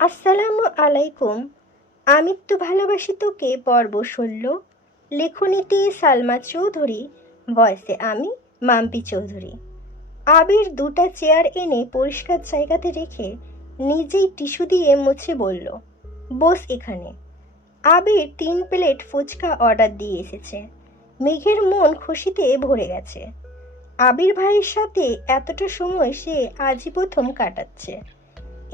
আসসালামু আলাইকুম। আমিত্তু ভালোবাসি তোকে পর্ব ১৬। লেখনীতে সালমা চৌধুরী, ভয়েসে আমি মাম্পি চৌধুরী। আবির দুটা চেয়ার এনে পরিষ্কার জায়গাতে রেখে নিজেই টিস্যু দিয়ে মুছে বলল, বস এখানে। আবির ৩ প্লেট ফুচকা অর্ডার দিয়ে এসেছে। মেঘের মন খুশিতে ভরে গেছে। আবির ভাইয়ের সাথে এতটা সময় সে আজই প্রথম কাটাচ্ছে।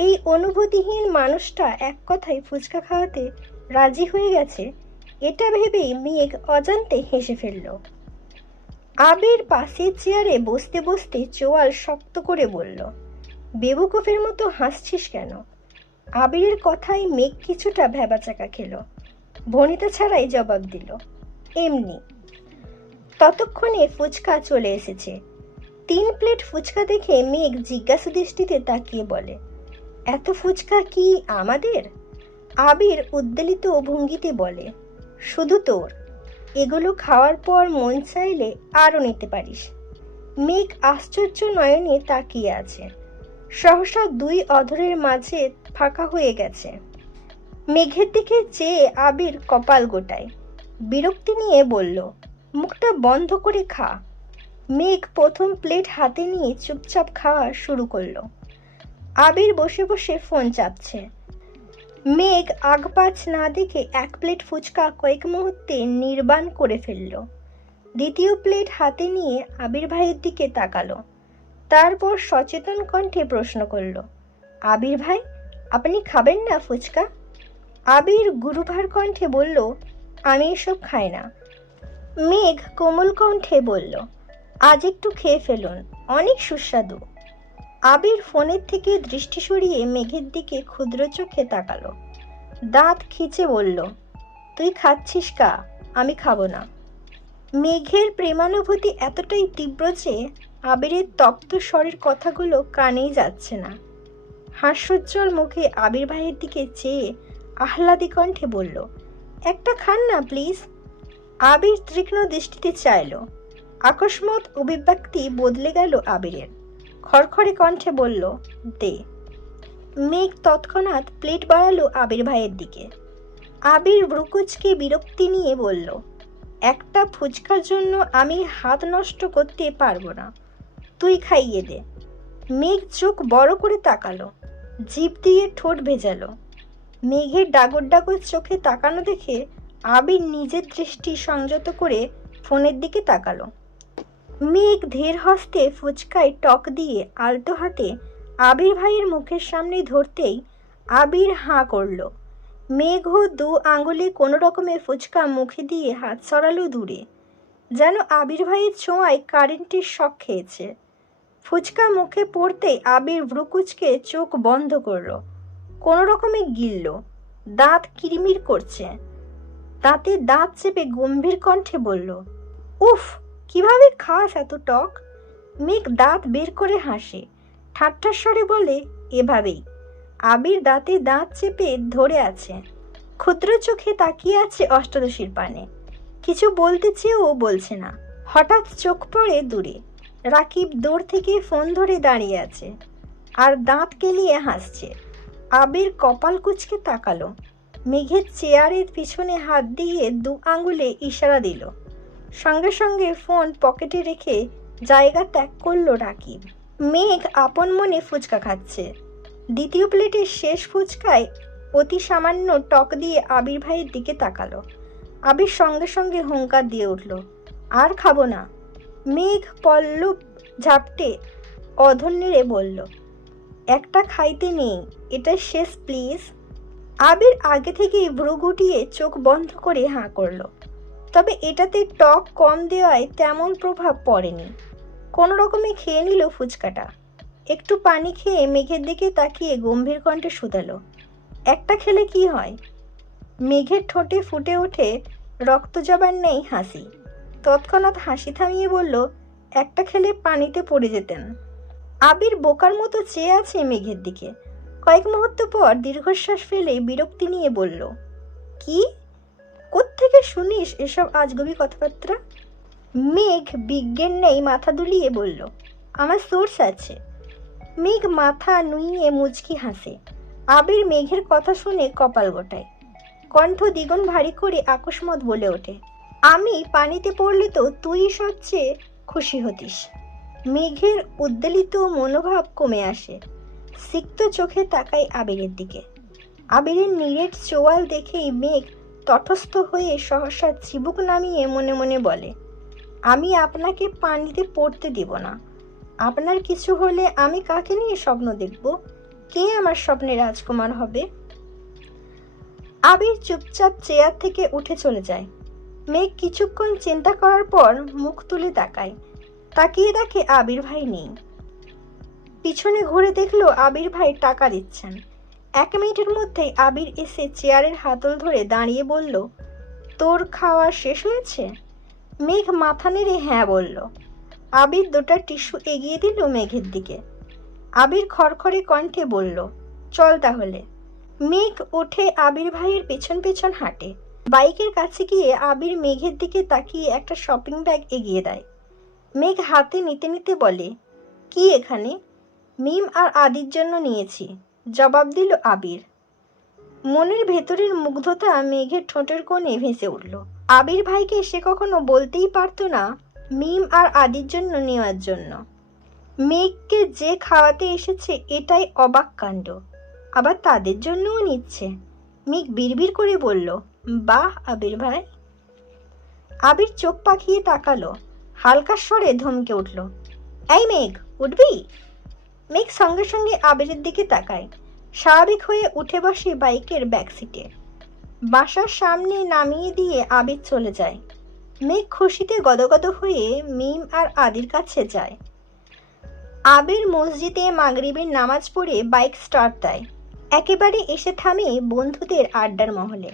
এই অনুভূতিহীন মানুষটা এক কথায় ফুচকা খাওয়াতে রাজি হয়ে গেছে, এটা ভেবেই মেঘ অজান্তে হেসে ফেলল। আবির পাশের চেয়ারে বসতে বসতে চোয়াল শক্ত করে বলল, বেবুকুফের মতো হাসছিস কেন? আবিরের কথায় মেঘ কিছুটা ভ্যাবাচাকা খেল। ভনিতা ছাড়াই জবাব দিল, এমনি। ততক্ষণে ফুচকা চলে এসেছে। ৩ প্লেট ফুচকা দেখে মেঘ জিজ্ঞাসা দৃষ্টিতে তাকিয়ে বলে, এত ফুচকা কি আমাদের? আবির উদ্বেলিত ভঙ্গিতে বলে, শুধু তোর। এগুলো খাওয়ার পর মন চাইলে আরও নিতে পারিস। মেঘ আশ্চর্য নয়নে তাকিয়ে আছে। সহসা ২ অধরের মাঝে ফাঁকা হয়ে গেছে। মেঘের দিকে চেয়ে আবির কপাল গোটায়। বিরক্তি নিয়ে বলল, মুখটা বন্ধ করে খা। মেঘ প্রথম প্লেট হাতে নিয়ে চুপচাপ খাওয়া শুরু করলো। আবির বসে বসে ফোন চাপছে। মেঘ আগপাছ না দেখে ১ প্লেট ফুচকা কয়েক মুহূর্তে নির্বাণ করে ফেলল। দ্বিতীয় প্লেট হাতে নিয়ে আবির ভাইয়ের দিকে তাকালো। তারপর সচেতন কণ্ঠে প্রশ্ন করল, আবির ভাই, আপনি খাবেন না ফুচকা? আবির গুরুভার কণ্ঠে বলল, আমি এসব খাই না। মেঘ কোমল কণ্ঠে বলল, আজ একটু খেয়ে ফেলুন, অনেক সুস্বাদু। আবির ফোনের থেকে দৃষ্টি সরিয়ে মেঘের দিকে ক্ষুদ্র চোখে তাকালো। দাঁত খিচে বলল, তুই খাচ্ছিস কা, আমি খাবো না। মেঘের প্রেমানুভূতি এতটাই তীব্র যে আবিরের তপ্ত স্বরের কথাগুলো কানেই যাচ্ছে না। হাস্যোজ্জ্বল মুখে আবির ভাইয়ের দিকে চেয়ে আহ্লাদী কণ্ঠে বলল, একটা খান না প্লিজ। আবির তীক্ষ্ণ দৃষ্টিতে চাইল। আকস্মাৎ অভিব্যক্তি বদলে গেল আবিরের। খড়খড়ে কণ্ঠে বলল, দে। মেঘ তৎক্ষণাৎ প্লেট বাড়ালো আবির ভাইয়ের দিকে। আবির ভ্রুকুচকে বিরক্তি নিয়ে বলল, একটা ফুচকার জন্য আমি হাত নষ্ট করতে পারবো না, তুই খাইয়ে দে। মেঘ চোখ বড় করে তাকালো, জিভ দিয়ে ঠোঁট ভেজালো। মেঘের ডাগর ডাগর চোখে তাকানো দেখে আবির নিজের দৃষ্টি সংযত করে ফোনের দিকে তাকালো। মেঘ ধীর হস্তে ফুচকায় টক দিয়ে আলতো হাতে আবির ভাইয়ের মুখের সামনে ধরতেই আবির হাঁ করল। মেঘও ২ আঙুলে কোনো রকমে ফুচকা মুখে দিয়ে হাত সরালো দূরে, যেন আবির ভাইয়ের ছোঁয়ায় কারেন্টের শক খেয়েছে। ফুচকা মুখে পড়তেই আবির ভ্রুকুচকে চোখ বন্ধ করল, কোনো রকমে গিলল। দাঁত কিরমির করছে। দাঁতে দাঁত চেপে গম্ভীর কণ্ঠে বলল, উফ, কিভাবে খাস এত টক? মেঘ দাঁত বের করে হাসে, ঠাট্টার স্বরে বলে, এভাবেই। আবির দাঁতে দাঁত চেপে ধরে আছে, ক্ষুদ্র চোখে তাকিয়ে আছে অষ্টাদশীর পানে। কিছু বলতে চেয়েও বলছে না। হঠাৎ চোখ পড়ে দূরে। রাকিব দূর থেকে ফোন ধরে দাঁড়িয়ে আছে আর দাঁত কেলিয়ে হাসছে। আবির কপাল কুঁচকে তাকালো। মেঘের চেয়ারের পিছনে হাত দিয়ে ২ আঙুলে ইশারা দিল। সঙ্গে সঙ্গে ফোন পকেটে রেখে জায়গা ত্যাগ করল রাকিব। মেঘ আপন মনে ফুচকা খাচ্ছে। দ্বিতীয় প্লেটের শেষ ফুচকায় অতি সামান্য টক দিয়ে আবির ভাইয়ের দিকে তাকালো। আবির সঙ্গে সঙ্গে হুঙ্কার দিয়ে উঠল, আর খাবো না। মেঘ পল্লব ঝাপটে অধর নেড়ে বলল, একটা খাইতে নেই, এটা শেষ প্লিজ। আবির আগে থেকেই ভ্রু গুটিয়ে চোখ বন্ধ করে হাঁ করল। তবে এটাতে টক কম দেওয়ায় তেমন প্রভাব পড়েনি। কোনো রকমে খেয়ে নিল ফুচকাটা। একটু পানি খেয়ে মেঘের দিকে তাকিয়ে গম্ভীর কণ্ঠে শুধালো, একটা খেলে কি হয়? মেঘের ঠোঁটে ফুটে ওঠে রক্ত জবার নেই হাসি। তৎক্ষণাৎ হাসি থামিয়ে বলল, একটা খেলে পানিতে পড়ে যেতেন। আবির বোকার মতো চেয়ে আছে মেঘের দিকে। কয়েক মুহূর্ত পর দীর্ঘশ্বাস ফেলে বিরক্তি নিয়ে বলল, কি? কোত্থেকে শুনিস এসব আজগুবি কথাবার্তা? মেঘ বিজ্ঞের নেই মাথা দুলিয়ে বলল, আমার সোর্স আছে। মেঘ মাথা নুইয়ে মুচকি হাসে। আবির মেঘের কথা শুনে কপাল গোটায়, কণ্ঠ দ্বিগুণ ভারী করে আকস্মাৎ বলে ওঠে, আমি পানিতে পড়লে তো তুই সবচেয়ে খুশি হতিস। মেঘের উদ্বেলিত মনোভাব কমে আসে, সিক্ত চোখে তাকায় আবিরের দিকে। আবিরের নিরেট চোয়াল দেখেই মেঘ তটস্থ হয়ে সহসা চিবুক নামিয়ে মনে মনে বলে, আমি আপনাকে পানিতে পড়তে দিব না। আপনার কিছু হলে আমি কাকে নিয়ে স্বপ্ন দেখব? কে আমার স্বপ্নে রাজকুমার হবে? আবির চুপচাপ চেয়ার থেকে উঠে চলে যায়। মেঘ কিছুক্ষণ চিন্তা করার পর মুখ তুলে তাকিয়ে দেখে আবির ভাই নেই। পিছনে ঘুরে দেখলো আবির ভাই টাকা দিচ্ছেন। 1 মিনিটের মধ্যেই আবির এসে চেয়ারের হাতল ধরে দাঁড়িয়ে বলল, তোর খাওয়া শেষ হয়েছে? মেঘ মাথা নেড়ে হ্যাঁ বলল। আবির 2টা টিস্যু এগিয়ে দিল মেঘের দিকে। আবির খড়খড়ে কণ্ঠে বলল, চল তাহলে। মেঘ উঠে আবির ভাইয়ের পেছন পেছন হাঁটে। বাইকের কাছে গিয়ে আবির মেঘের দিকে তাকিয়ে একটা শপিং ব্যাগ এগিয়ে দেয়। মেঘ হাতে নিতে নিতে বলে, কি এখানে? মিম আর আদির জন্য নিয়েছি, জবাব দিল আবির। মনের ভেতরের মুগ্ধতা মেঘের ঠোঁটের কোণে ভেসে উঠল। আবির ভাইকে সে কখনো বলতেই পারত না মিম আর আদির জন্য নেওয়ার জন্য। মেঘকে যে খাওয়াতে এসেছে এটাই অবাক কাণ্ড, আবার তাদের জন্যও নিচ্ছে। মেঘ বিড়বিড় করে বলল, বাহ আবির ভাই। আবির চোখ পাকিয়ে তাকালো, হালকা স্বরে ধমকে উঠল, এই মেঘ, উঠবি? মেঘ সঙ্গে সঙ্গে আবিরের দিকে তাকায়, স্বাভাবিক হয়ে উঠে বসে বাইকের ব্যাক সিটে। বাসার সামনে নামিয়ে দিয়ে আবির চলে যায়। মেঘ খুশিতে গদগদ হয়ে মিম আর আদির কাছে যায়। আবির মসজিদে মাগরিবের নামাজ পড়ে বাইক স্টার্ট দেয়। একেবারে এসে থামে বন্ধুদের আড্ডার মহলে।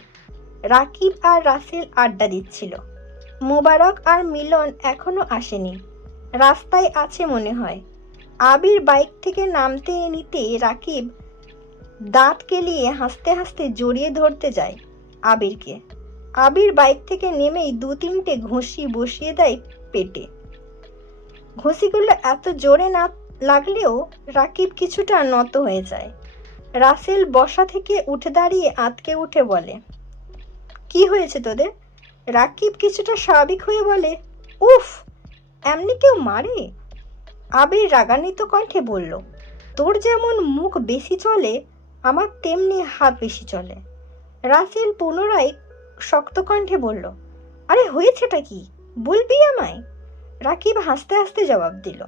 রাকিব আর রাসেল আড্ডা দিচ্ছিল। মোবারক আর মিলন এখনো আসেনি, রাস্তায় আছে মনে হয়। আবির বাইক থেকে নামতে নিতে রাকিব দাঁত কেলিয়ে হাসতে হাসতে জড়িয়ে ধরতে যায় আবিরকে। আবির বাইক থেকে নেমেই 2-3টে ঘুষি বসিয়ে দেয় পেটে। ঘুষিগুলো এত জোরে না লাগলেও রাকিব কিছুটা নত হয়ে যায়। রাসেল বসা থেকে উঠে দাঁড়িয়ে আঁতকে উঠে বলে, কি হয়েছে তোদের? রাকিব কিছুটা স্বাভাবিক হয়ে বলে, উফ, এমনি কেউ মারে? আবির রাগান্বিত কণ্ঠে বলল, তোর যেমন মুখ বেশি চলে, আমার তেমনি হাত বেশি চলে। রাসেল পুনরায় শক্ত কণ্ঠে বলল, আরে হয়েছেটা কি, বলবি আমায়? রাকিব হাসতে হাসতে জবাব দিল,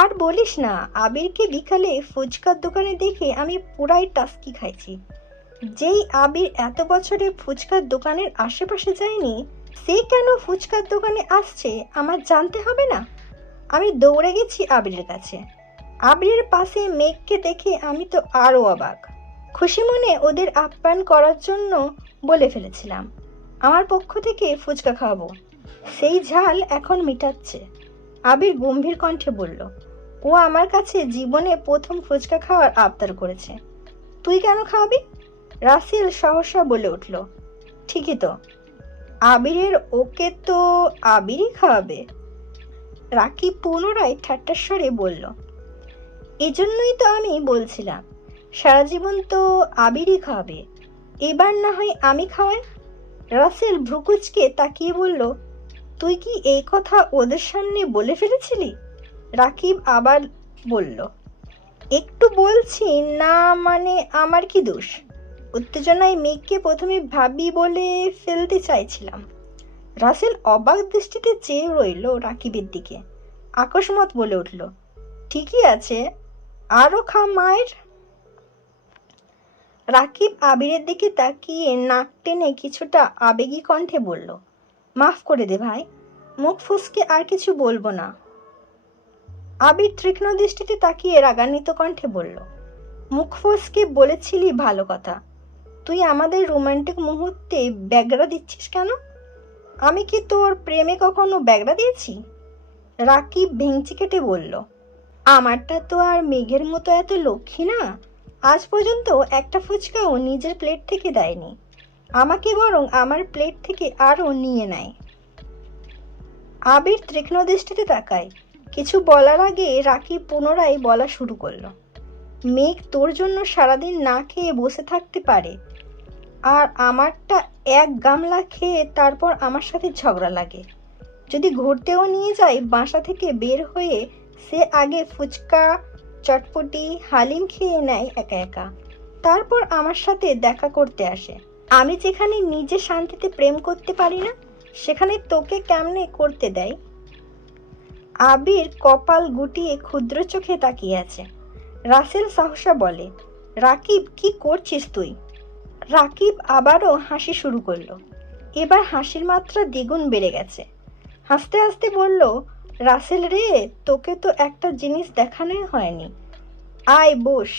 আর বলিস না, আবিরকে বিকালে ফুচকার দোকানে দেখে আমি পুরাই টাস্কি খাইছি। যেই আবির এত বছরে ফুচকার দোকানের আশেপাশে যায়নি, সে কেন ফুচকার দোকানে আসছে আমার জানতে হবে না? আমি দৌড়ে গেছি আবিরের কাছে। আবিরের পাশে মেঘকে দেখে আমি তো আরও অবাক। খুশি মনে ওদের আপ্যায়ন করার জন্য বলে ফেলেছিলাম আমার পক্ষ থেকে ফুচকা খাওয়াবো, সেই ঝাল এখন মিটাচ্ছে। আবির গম্ভীর কণ্ঠে বলল, ও আমার কাছে জীবনে প্রথম ফুচকা খাওয়ার আবদার করেছে, তুই কেন খাওয়াবি? রাসেল সহসা বলে উঠল, ঠিকই তো, আবিরের ওকে তো আবিরই খাওয়াবে। রাকিব পুনরায় ঠাট্টার স্বরে বলল, এজন্যই তো আমি বলছিলাম সারা জীবন তো আবিরই খাওয়াবে, এবার না হয় আমি খাওয়াই। রাসেল ভ্রুকুচকে তাকিয়ে বলল, তুই কি এই কথা ওদের সামনে বলে ফেলেছিলি? রাকিব আবার বলল, একটু বলছি না, মানে আমার কি দোষ? উত্তেজনায় মেঘকে প্রথমে ভাবি বলে ফেলতে চাইছিলাম। রাসেল অবাক দৃষ্টিতে চেয়ে রইল রাকিবের দিকে, আকস্মাৎ বলে উঠল, ঠিকই আছে, আরো খা মায়ের। রাকিব আবিরের দিকে তাকিয়ে নাক টেনে কিছুটা আবেগী কণ্ঠে বলল, মাফ করে দে ভাই, মুখ ফুসকে আর কিছু বলবো না। আবির তীক্ষ্ণ দৃষ্টিতে তাকিয়ে রাগান্বিত কণ্ঠে বলল, মুখ ফুসকে বলেছিলি ভালো কথা, তুই আমাদের রোমান্টিক মুহূর্তে ব্যাগড়া দিচ্ছিস কেন? আমি কি তোর প্রেমে কখনো ব্যাগড়া দিয়েছি? রাকিব ভেঙচি কেটে বলল, আমারটা তো আর মেঘের মতো এত লক্ষ্মী না, আজ পর্যন্ত একটা ফুচকাও নিজের প্লেট থেকে দেয়নি, আমাকে বরং আমার প্লেট থেকে আরও নিয়ে নেয়। আবির তীক্ষ্ণ দৃষ্টিতে তাকায়। কিছু বলার আগে রাকিব পুনরায় বলা শুরু করলো, মেঘ তোর জন্য সারাদিন না খেয়ে বসে থাকতে পারে, আর আমারটা এক গামলা খেয়ে তারপর আমার সাথে ঝগড়া লাগে। যদি ঘুরতেও নিয়ে যাই, বাসা থেকে বের হয়ে সে আগে ফুচকা, চটপটি, হালিম খেয়ে নেয় একা একা, তারপর আমার সাথে দেখা করতে আসে। আমি যেখানে নিজে শান্তিতে প্রেম করতে পারি না, সেখানে তোকে কেমনে করতে দেয়? আবির কপাল গুটিয়ে ক্ষুদ্র চোখে তাকিয়ে আছে। রাসেল সাহসা বলে, রাকিব, কি করছিস তুই? রাকিব আবারও হাসি শুরু করলো। এবার হাসির মাত্রা দ্বিগুণ বেড়ে গেছে। হাসতে হাসতে বলল, রাসেল রে, তোকে তো একটা জিনিস দেখানোই হয়নি। আয় বস,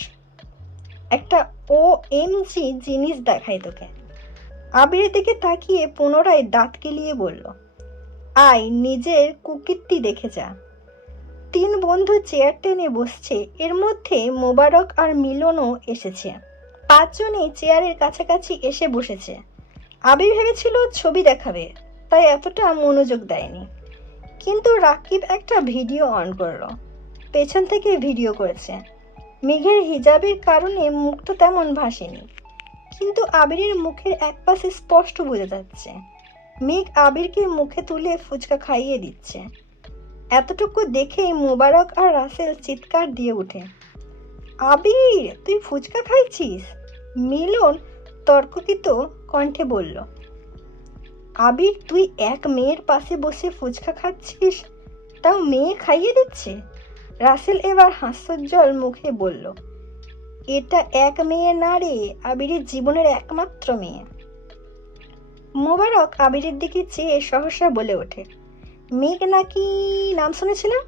একটা OMG জিনিস দেখাই তোকে। আবিরের দিকে তাকিয়ে পুনরায় দাঁত কেলিয়ে বলল, আয়, নিজের কুকীর্তি দেখে যা। তিন বন্ধু চেয়ার টেনে বসছে। এর মধ্যে মোবারক আর মিলনও এসেছে। পাঁচজনই চেয়ারের কাছাকাছি এসে বসেছে। আবির ভেবেছিল ছবি দেখাবে, তাই এতটা মনোযোগ দেয়নি। কিন্তু রাকিব একটা ভিডিও অন করলো। পেছন থেকে ভিডিও করেছে। মেঘের হিজাবের কারণে মুখটা তেমন ভাসেনি, কিন্তু আবিরের মুখের একপাশে স্পষ্ট বোঝা যাচ্ছে। মেঘ আবিরকে মুখে তুলে ফুচকা খাইয়ে দিচ্ছে। এতটুকু দেখেই মোবারক আর রাসেল চিৎকার দিয়ে ওঠে, আবির, তুই ফুচকা খাইছিস? মিলন তর্ককিত কণ্ঠে বলল, আবির, তুই এক মেয়ের পাশে বসে ফুচকা খাচ্ছিস, তাও মেয়ে খাইয়ে দিচ্ছে? রাসেল এবার হাস্যোজ্জ্বল মুখে বলল, এটা এক মেয়ে না রে, আবিরের জীবনের একমাত্র মেয়ে। মোবারক আবিরের দিকে চেয়ে সহসা বলে ওঠে, মেঘ নাকি নাম শুনেছিলাম,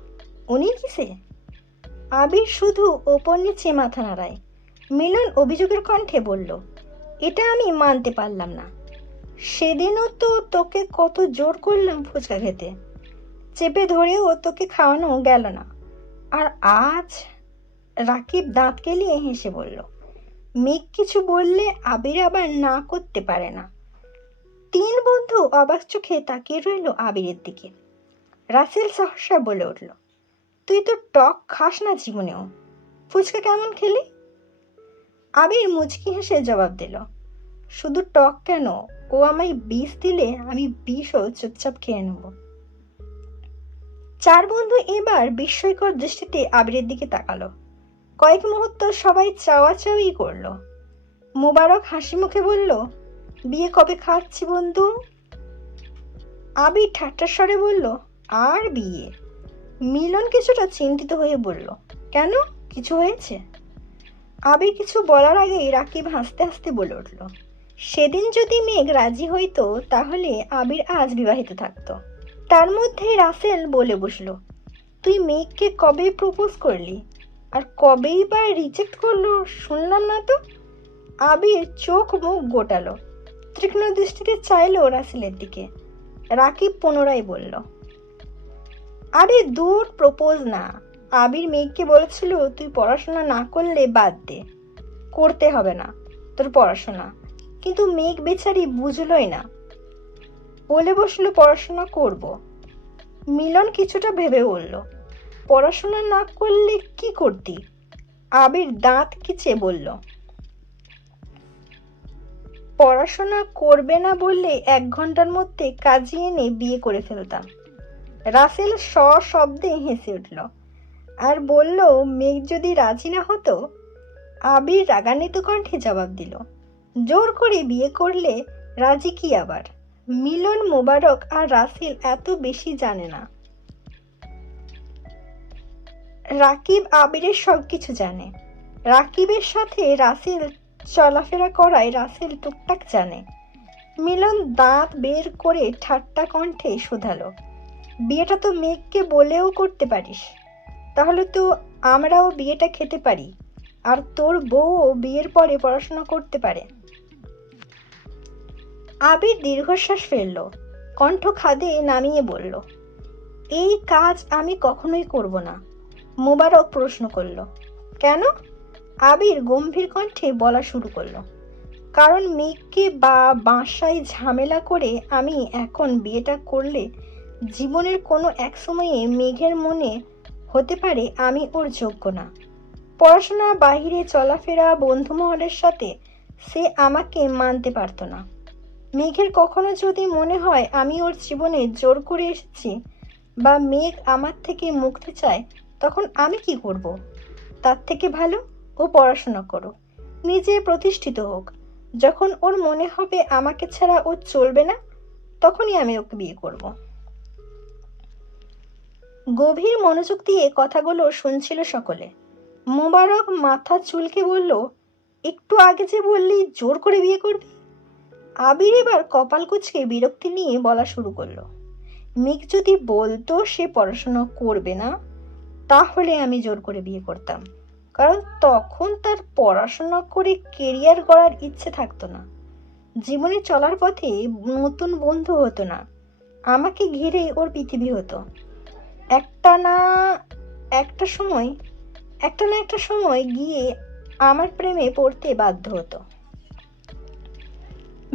উনি কিসে? আবির শুধু ওপর নিচে মাথা নাড়ায়। মিলন অভিযোগের কণ্ঠে বলল, এটা আমি মানতে পারলাম না। সেদিনও তো তোকে কত জোর করলাম ফুচকা খেতে, চেপে ধরেও তোকে খাওয়ানো গেল না, আর আজ? রাকিব দাঁত কেলিয়ে হেসে বলল। মেঘ কিছু বললে আবির আবার না করতে পারে না। তিন বন্ধু অবাক চোখে তাকিয়ে রইল আবিরের দিকে। রাসেল সহসা বলে উঠল, তুই তো টক খাস না জীবনেও, ফুচকা কেমন খেলি? আবির মুচকি হেসে জবাব দিল, শুধু টক কেন, ও আমায় বিষ দিলে আমি বিষও চুপচাপ খেয়ে নেব। চার বন্ধু এবার বিস্ময়কর দৃষ্টিতে আবিরের দিকে তাকালো। কয়েক মুহূর্ত সবাই চাওয়াচাওয়ি করলো। মোবারক হাসি মুখে বলল, বিয়ে কবে খাচ্ছি বন্ধু? আবির ঠাট্টার স্বরে বলল, আর বিয়ে? মিলন কিছুটা চিন্তিত হয়ে বলল, কেন, কিছু হয়েছে? আবির কিছু বলার আগেই রাকিব হাসতে হাসতে বলে উঠল, সেদিন যদি মেঘ রাজি হইতো তাহলে আবির আজ বিবাহিত থাকতো। তার মধ্যে রাসেল বলে বসলো, তুই মেঘকে কবে প্রপোজ করলি, আর কবেই বা রিজেক্ট করলো শুনলাম না তো। আবির চোখ মুখ গোটালো, তীক্ষ্ণ দৃষ্টিতে চাইলো রাসেলের দিকে। রাকিব পুনরায় বলল, আরে দূর, প্রপোজ না। আবির মেঘকে বলেছিল, তুই পড়াশোনা না করলে বাদ দে, করতে হবে না তোর পড়াশোনা। কিন্তু মেঘ বেচারি বুঝলই না, বলে বসলো পড়াশোনা করব। মিলন কিছুটা ভেবে বলল, পড়াশোনা না করলে কি করতি? আবির দাঁত খিঁচে বলল, পড়াশোনা করবে না বললে 1 ঘন্টার মধ্যে কাজিয়ে এনে বিয়ে করে ফেলতাম। রাসেল সশব্দে হেসে উঠল আর বলল, মেঘ যদি রাজি না হতো? আবির রাগান্বিত কণ্ঠে জবাব দিল, জোর করে বিয়ে করলে রাজি কি আবার? মিলন, মোবারক আর রাসেল এত বেশি জানে না। রাকিব আবিরের সবকিছু জানে। রাকিবের সাথে রাসেল চলাফেরা করায় রাসেল টুকটাক জানে। মিলন দাঁত বের করে ঠাট্টা কণ্ঠে শোধালো, বিয়েটা তো মেঘকে বলেও করতে পারিস, তাহলে তো আমরাও বিয়েটা খেতে পারি, আর তোর বউও বিয়ের পরে পড়াশোনা করতে পারে। আবির দীর্ঘশ্বাস ফেলল, কণ্ঠ খাদে নামিয়ে বলল, এই কাজ আমি কখনোই করব না। মোবারক প্রশ্ন করল, কেন? আবির গম্ভীর কণ্ঠে বলা শুরু করলো, কারণ মেঘকে বা বাসায় ঝামেলা করে আমি এখন বিয়েটা করলে জীবনের কোনো এক সময়ে মেঘের মনে হতে পারে আমি ওর যোগ্য না। পড়াশোনা, বাহিরে চলাফেরা, বন্ধু মহলের সাথে সে আমাকে মানতে পারতো না। মেঘের কখনো যদি মনে হয় আমি ওর জীবনে জোর করে এসেছি বা মেঘ আমার থেকে মুক্তি চায়, তখন আমি কি করব? তার থেকে ভালো ও পড়াশোনা করুক, নিজে প্রতিষ্ঠিত হোক। যখন ওর মনে হবে আমাকে ছাড়া ও চলবে না, তখনই আমি ওকে বিয়ে করব। গভীর মনোযোগ দিয়ে কথাগুলো শুনছিল সকলে। মোবারক মাথা চুলকে বলল, একটু আগে যে বললি জোর করে বিয়ে করবি। আবির এবার কপাল কুঁচকে বিরক্তি নিয়ে বলা শুরু করলো, মেঘ যদি বলতো সে পড়াশোনা করবে না, তাহলে আমি জোর করে বিয়ে করতাম, কারণ তখন তার পড়াশোনা করে কেরিয়ার গড়ার ইচ্ছে থাকতো না, জীবনে চলার পথে নতুন বন্ধু হতো না, আমাকে ঘিরে ওর পৃথিবী হতো। একটা না একটা সময় একটা সময় গিয়ে আমার প্রেমে পড়তে বাধ্য হতো।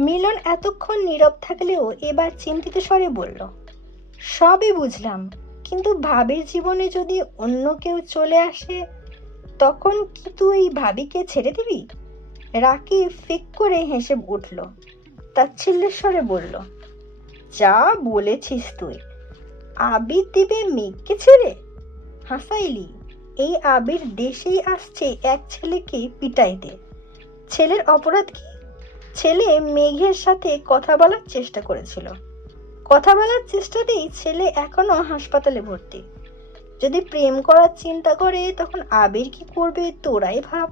মিলন এতক্ষণ নীরব থাকলেও এবার চিন্তিত স্বরে বলল, সবই বুঝলাম, কিন্তু ভাবির জীবনে যদি অন্য কেউ চলে আসে, তখন কি তুই ভাবিকে ছেড়ে দিবি? রাকিব ফিক করে হেসে উঠল, তাচ্ছিল্যের স্বরে বলল, যা বলেছিস তুই, আবির দিবে মেঘকে ছেড়ে? হাসাইলি? এই আবির দেশেই আসছে এক ছেলেকে পিটাইতে। ছেলের অপরাধ কি? ছেলে মেঘের সাথে কথা বলার চেষ্টা করেছিল, কথা বলার চেষ্টাতেই ছেলে এখনো হাসপাতালে ভর্তি। যদি প্রেম করার চিন্তা করে, তখন আবির কি করবে তোরাই ভাব।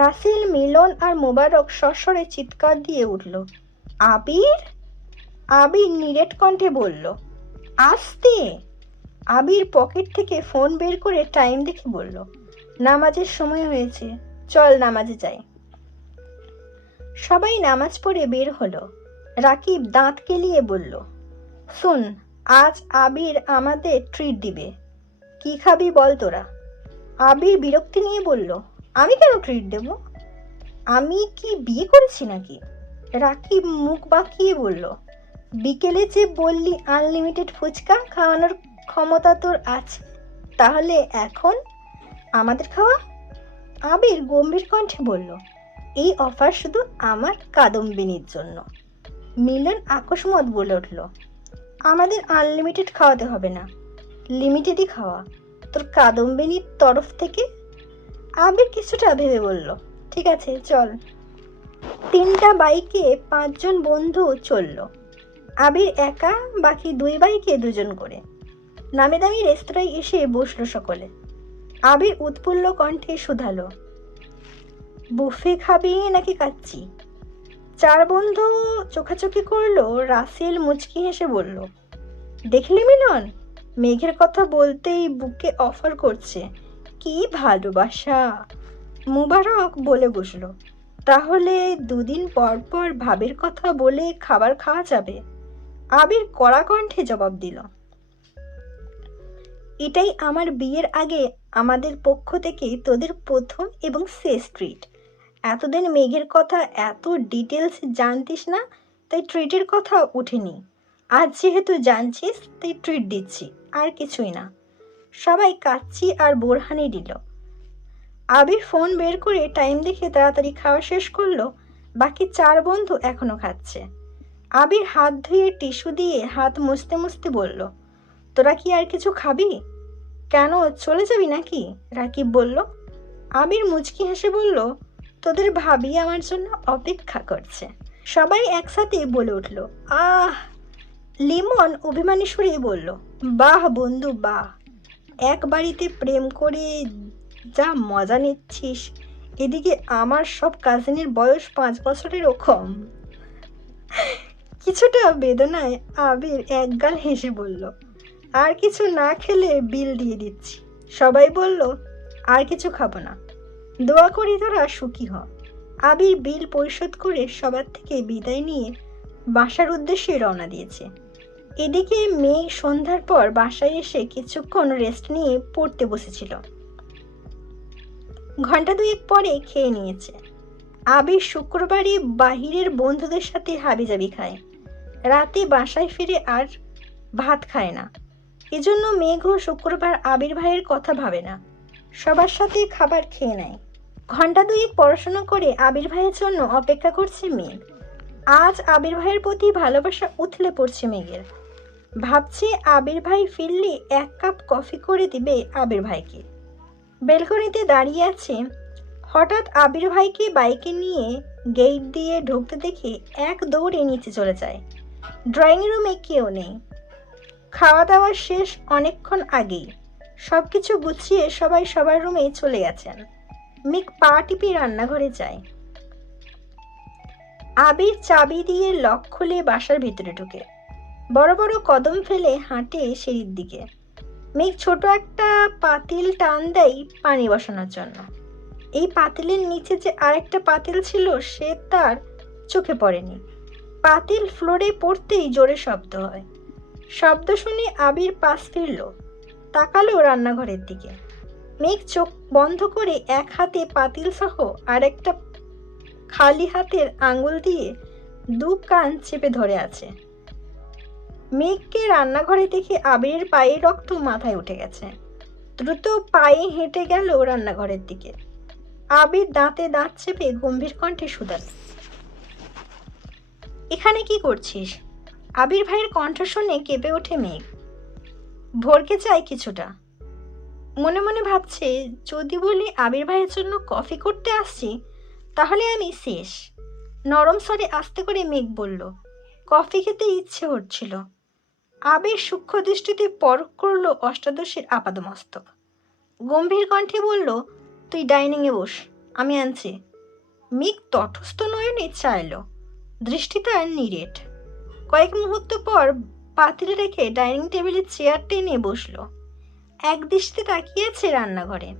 রাসেল, মিলন আর মোবারক সস্বরে চিৎকার দিয়ে উঠল, আবির! আবির নিরেট কণ্ঠে বলল, আস্তে। আবির পকেট থেকে ফোন বের করে টাইম দেখে বলল, নামাজের সময় হয়েছে, চল নামাজে যাই। সবাই নামাজ পড়ে বের হলো। রাকিব দাঁত কেলিয়ে বলল, শোন, আজ আবির আমাদের ট্রিট দিবে, কি খাবি বল তোরা? আবির বিরক্তি নিয়ে বলল, আমি কেন ট্রিট দেব? আমি কি বিয়ে করেছি নাকি? রাকিব মুখ বাঁকিয়ে বলল, বিকেলে যে বললি আনলিমিটেড ফুচকা খাওয়ানোর ক্ষমতা তোর আছে, তাহলে এখন আমাদের খাওয়া। আবির গম্ভীর কণ্ঠে বলল, এই অফার শুধু আমার কাদম্বিনীর জন্য। মিলন আকস্মাত বলে উঠল, আমাদের আনলিমিটেড খাওয়াতে হবে না, লিমিটেডই খাওয়া, তোর কাদম্বিনীর তরফ থেকে। আবির কিছুটা ভেবে বলল, ঠিক আছে চল। 3টা বাইকে 5 জন বন্ধু চলল। আবির একা, বাকি 2 বাইকে 2 জন করে। নামি দামি রেস্তোরাঁয় এসে বসলো সকলে। আবির উৎফুল্ল কণ্ঠে শুধালো, বুফে খাবি নাকি কাচ্চি? 4 বন্ধু চোখাচোখি করলো। রাসেল মুচকি হেসে বলল, দেখলি মিলন, মেঘের কথা বলতেই বুকে অফার করছে, কি ভালোবাসা। মুবারক বলে বসলো, তাহলে 2 দিন পর পর ভাবের কথা বলে খাবার খাওয়া যাবে? আবির কড়া কণ্ঠে জবাব দিল, এটাই আমার বিয়ের আগে আমাদের পক্ষ থেকে তোদের প্রথম এবং শেষ ট্রিট। এতদিন মেঘের কথা এত ডিটেলস জানতিস না, তাই ট্রিটের কথা ওঠেনি। আজ যেহেতু জানছিস, তাই ট্রিট দিচ্ছি, আর কিছুই না। সবাই কাচ্চি আর বোরহানি দিল। আবির ফোন বের করে টাইম দেখে তাড়াতাড়ি খাওয়া শেষ করলো। বাকি 4 বন্ধু এখনো খাচ্ছে। আবির হাত ধুয়ে টিস্যু দিয়ে হাত মুছতে মুছতে বলল, তোরা কি আর কিছু খাবি? কেন, চলে যাবি নাকি? রাকিব বলল। আবির মুচকি হেসে বলল, তোদের ভাবি আমার জন্য অপেক্ষা করছে। সবাই একসাথে বলে উঠল, আহ। লিমন অভিমানী সুরে বলল, বাহ বন্ধু বাহ, এক বাড়িতে প্রেম করে যা মজা নিচ্ছিস, এদিকে আমার সব কাজিনের বয়স 5 বছরেরও কম। কিছুটা বেদনায় আবির একগাল হেসে বলল, আর কিছু না খেলে বিল দিয়ে দিচ্ছি। সবাই বলল, আর কিছু খাবো না, দোয়া করি তোরা সুখী হ। আবির বিল পরিশোধ করে সবার থেকে বিদায় নিয়ে বাসার উদ্দেশ্যে রওনা দিয়েছে। এদিকে মেয়ে সন্ধ্যার পর বাসায় এসে কিছুক্ষণ রেস্ট নিয়ে পড়তে বসেছিল। ঘন্টা 2 পরে খেয়ে নিয়েছে। আবির শুক্রবারে বাহিরের বন্ধুদের সাথে হাবিজাবি খায়, রাতে বাসায় ফিরে আর ভাত খায় না। এজন্য মেঘও শুক্রবার আবির ভাইয়ের কথা ভাবে না। সবার সাথে খাবার খেয়ে নেয়। ঘন্টা দুয়েক পড়াশোনা করে আবির ভাইয়ের জন্য অপেক্ষা করছে মেঘ। আজ আবির ভাইয়ের প্রতি ভালোবাসা উথলে পড়ছে মেঘের। ভাবছে আবির ভাই ফিরলে 1 কাপ কফি করে দিবে আবির ভাইকে। বেলকনিতে দাঁড়িয়ে আছে। হঠাৎ আবির ভাইকে বাইকে নিয়ে গেট দিয়ে ঢুকতে দেখে এক দৌড়ে নিচে চলে যায়। ড্রয়িং রুমে কেউ নেই। খাওয়া দাওয়া শেষ অনেকক্ষণ আগেই। সব কিছু গুছিয়ে সবাই সবার রুমে চলে গেছেন। মেঘ পা টিপে রান্নাঘরে যায়। আবির চাবি দিয়ে লক খুলে বাসার ভিতরে ঢুকে বড় বড় কদম ফেলে হাঁটে সিঁড়ির দিকে। মেঘ ছোট একটা পাতিল টান দেয় পানি বসানোর জন্য। এই পাতিলের নিচে যে আরেকটা পাতিল ছিল সে তার চোখে পড়েনি। পাতিল ফ্লোরে পড়তেই জোরে শব্দ হয়। শব্দ শুনে আবির পাশ ফিরল, তাকালো রান্নাঘরের দিকে। মেঘ চোখ বন্ধ করে এক হাতে পাতিল সহ আরেকটা খালি হাতের আঙ্গুল দিয়ে 2 কান চেপে ধরে আছে। মেঘকে রান্নাঘরে দেখে আবিরের পায়ে রক্ত মাথায় উঠে গেছে। দ্রুত পায়ে হেঁটে গেল রান্নাঘরের দিকে। আবির দাঁতে দাঁত চেপে গম্ভীর কণ্ঠে শুধাল, এখানে কি করছিস? আবির ভাইয়ের কণ্ঠ শুনে কেঁপে ওঠে মেঘ। ভরকে যায় কিছুটা। মনে মনে ভাবছে, যদি বলি আবির ভাইয়ের জন্য কফি করতে আসছি তাহলে আমি শেষ। নরম স্বরে আস্তে করে মেঘ বলল, কফি খেতে ইচ্ছে হচ্ছিল। আবির সূক্ষ্ম দৃষ্টিতে পরখ করল অষ্টাদশীর আপাদমস্তক। গম্ভীর কণ্ঠে বলল, তুই ডাইনিংয়ে বস, আমি আনছি। মেঘ তটস্থ নয়নে চাইল। দৃষ্টি তার নিরেট। কয়েক মুহূর্ত পর পাতিলে রেখে ডাইনিং টেবিলে চেয়ার টেনে বসল। এক দৃষ্টিতে তাকিয়েছে রান্নাঘরে।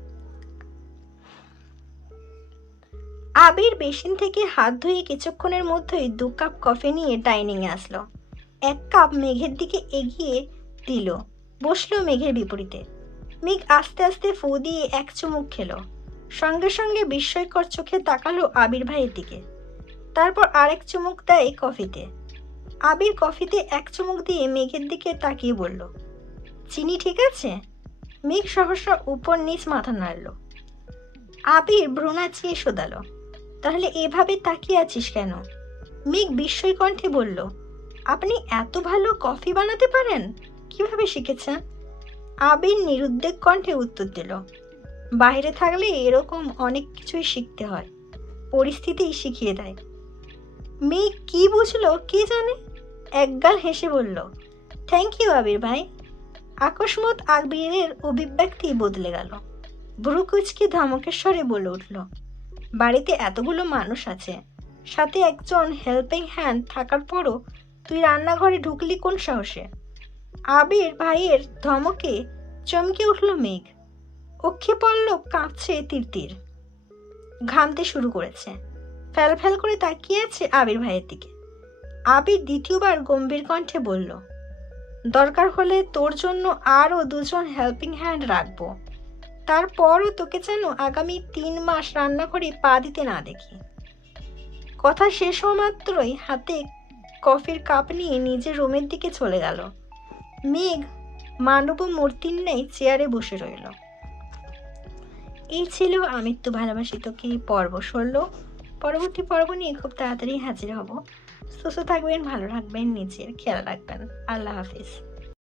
আবির বেসিন থেকে হাত ধুয়ে কিছুক্ষণের মধ্যেই 2 কাপ কফি নিয়ে ডাইনিংয়ে আসলো। 1 কাপ মেঘের দিকে এগিয়ে দিল। বসলো মেঘের বিপরীতে। মেঘ আস্তে আস্তে ফু দিয়ে 1 চুমুক খেলো। সঙ্গে সঙ্গে বিস্ময়কর চোখে তাকালো আবির ভাইয়ের দিকে। তারপর আরেক চুমুক দেয় কফিতে। আবির কফিতে 1 চুমুক দিয়ে মেঘের দিকে তাকিয়ে বলল, চিনি ঠিক আছে? মেঘ সহসা উপর নিচ মাথা নাড়ল। আবির ভ্রু নাচিয়ে শোধালো, তাহলে এভাবে তাকিয়ে আছিস কেন? মেঘ বিস্ময় কণ্ঠে বলল, আপনি এত ভালো কফি বানাতে পারেন? কিভাবে শিখেছেন? আবির নিরুদ্বেগ কণ্ঠে উত্তর দিল, বাইরে থাকলে এরকম অনেক কিছুই শিখতে হয়, পরিস্থিতিই শিখিয়ে দেয়। মেঘ কি বুঝলো কে জানে, একগাল হেসে বলল, থ্যাংক ইউ আবির ভাই। আকস্মাৎ আবিরের অভিব্যক্তি বদলে গেল। ভ্রু কুঁচকে ধমকের স্বরে বলে উঠল, বাড়িতে এতগুলো মানুষ আছে, সাথে একজন হেল্পিং হ্যান্ড থাকার পরও তুই রান্নাঘরে ঢুকলি কোন সাহসে? আবির ভাইয়ের ধমকে চমকে উঠল মেঘ। অক্ষি পল্লব কাঁপছে তিরতির, ঘামতে শুরু করেছে। ফ্যাল ফ্যাল করে তাকিয়ে আছে আবির ভাইয়ের দিকে। আবির দ্বিতীয়বার গম্ভীর কণ্ঠে বলল, দরকার হলে তোর জন্য আরও 2 জন হেল্পিং হ্যান্ড রাখবো, তারপরও তোকে যেন আগামী 3 মাস রান্নাঘরে পা দিতে না দেখি। কথা শেষ হওয়া মাত্রই হাতে কফির কাপ নিয়ে নিজের রুমের দিকে চলে গেল। মেঘ মানব মূর্তির ন্যায় চেয়ারে বসে রইল। এই ছিল আমৃত্যু ভালোবাসি তোকে পর্ব 16। পরবর্তী পর্ব নিয়ে খুব তাড়াতাড়ি হাজির হব। সুস্থ থাকবেন, ভালো রাখবেন, নিজের খেয়াল রাখবেন। আল্লাহ হাফিজ।